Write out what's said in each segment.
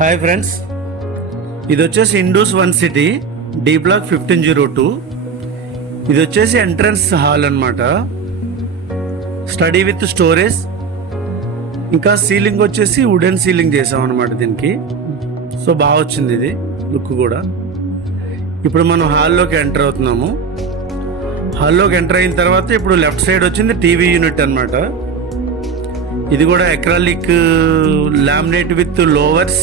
Hi friends, ఇది వచ్చేసి Indus one city D block 1502. ఇది వచ్చేసి ఎంట్రన్స్ హాల్ అన్నమాట. స్టడీ విత్ స్టోరేజ్, ఇంకా సీలింగ్ వచ్చేసి వుడెన్ సీలింగ్ చేసాం అనమాట దీనికి. సో బాగా వచ్చింది ఇది లుక్ కూడా. ఇప్పుడు మనం హాల్లోకి ఎంటర్ అవుతున్నాము. హాల్లోకి ఎంటర్ అయిన తర్వాత ఇప్పుడు లెఫ్ట్ సైడ్ వచ్చింది టీవీ యూనిట్ అన్నమాట. ఇది కూడా acrylic laminate with louvres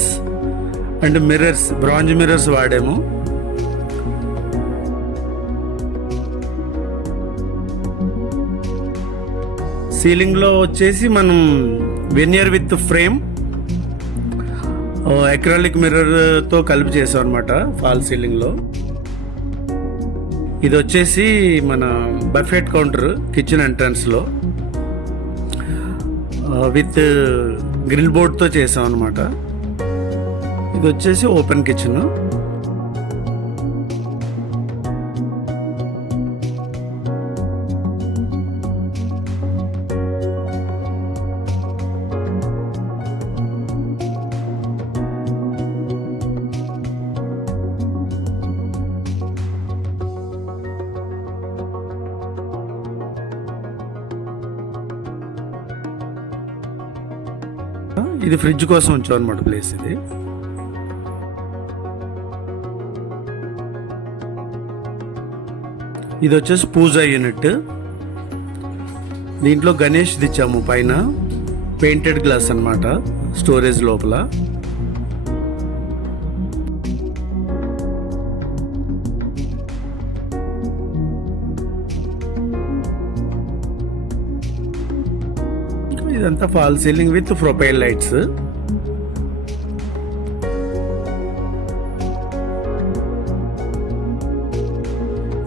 and mirrors, bronze mirrors వాడాము. సీలింగ్లో వచ్చేసి మనం వెనియర్ విత్ ఫ్రేమ్ అక్రాలిక్ మిర్రర్తో కలిపి చేసాం అనమాట ఫాల్ సీలింగ్లో. ఇది వచ్చేసి మన బఫెట్ కౌంటర్ కిచెన్ ఎంట్రన్స్లో విత్ గ్రిల్ బోర్డ్తో చేసాం అనమాట. ఇది వచ్చేసి ఓపెన్ కిచెన్. ఇది ఫ్రిడ్జ్ కోసం ఉంచాం అనమాట ప్లేస్ ఇది. ఇది వచ్చేసి పూజా యూనిట్. దీంట్లో గణేష్ తెచ్చాము పైన, పెయింటెడ్ గ్లాస్ అన్నమాట స్టోరేజ్ లోపల. ఇదంతా fall ceiling with profile lights.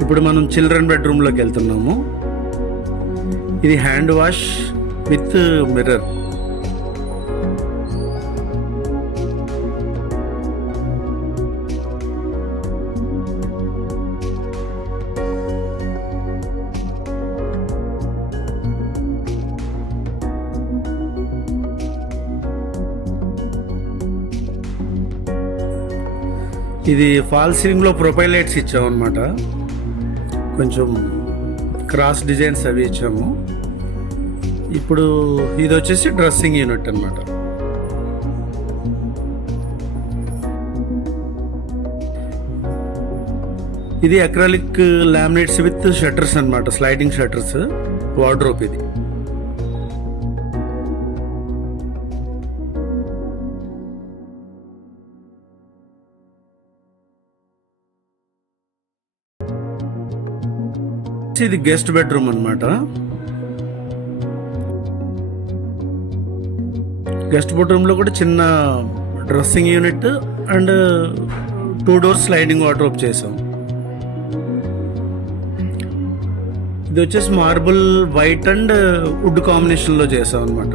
ఇప్పుడు మనం చిల్డ్రన్ బెడ్రూమ్లోకి వెళ్తున్నాము. ఇది హ్యాండ్ వాష్ విత్ మిర్రర్. ఇది ఫాల్ సీలింగ్లో ప్రొఫైల్ లైట్స్ ఇచ్చాము అనమాట. కొంచెం క్రాస్ డిజైన్స్ అవి ఇచ్చాము. ఇప్పుడు ఇది వచ్చేసి డ్రెస్సింగ్ యూనిట్ అన్నమాట. ఇది అక్రాలిక్ లామినేట్స్ విత్ షట్టర్స్ అన్నమాట, స్లైడింగ్ షట్టర్స్, వార్డ్రోబ్. ఇది ఇది గెస్ట్ బెడ్రూమ్ అన్నమాట. గెస్ట్ బెడ్రూమ్లో కూడా చిన్న dressing unit and 2 doors sliding wardrobe చేసాం. ఇది వచ్చేసి మార్బుల్ వైట్ అండ్ వుడ్ కాంబినేషన్లో చేసాం అనమాట.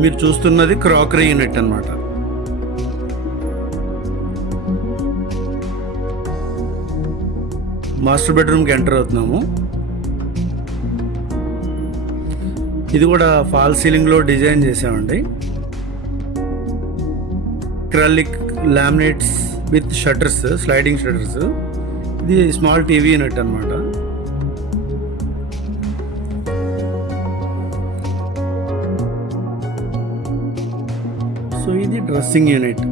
మీరు చూస్తున్నది క్రాకరీ యూనిట్ అన్నమాట. మాస్టర్ బెడ్రూమ్కి ఎంటర్ అవుతున్నాము. ఇది కూడా ఫాల్ సీలింగ్లో డిజైన్ చేసామండి. Acrylic laminates with shutters, sliding shutters. ఇది స్మాల్ టీవీ యూనిట్ అన్నమాట. సో ఇది డ్రెస్సింగ్ యూనిట్.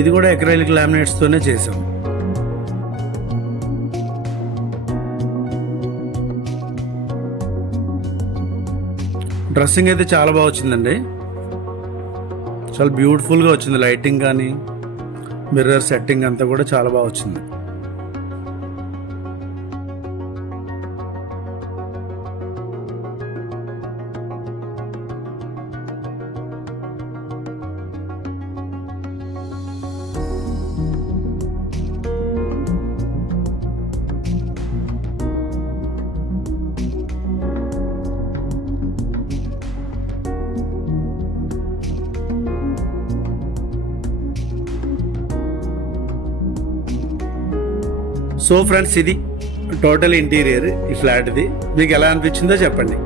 ఇది కూడా అక్రైలిక్ లామినేట్స్ తోనే చేసాం. డ్రెస్సింగ్ అయితే చాలా బాగా వచ్చిందండి. చాలా బ్యూటిఫుల్గా వచ్చింది. లైటింగ్ కానీ మిర్రర్ సెట్టింగ్ అంతా కూడా చాలా బాగా వచ్చింది. సో ఫ్రెండ్స్, ఇది టోటల్ ఇంటీరియర్ ఈ ఫ్లాట్ది. మీకు ఎలా అనిపించిందో చెప్పండి.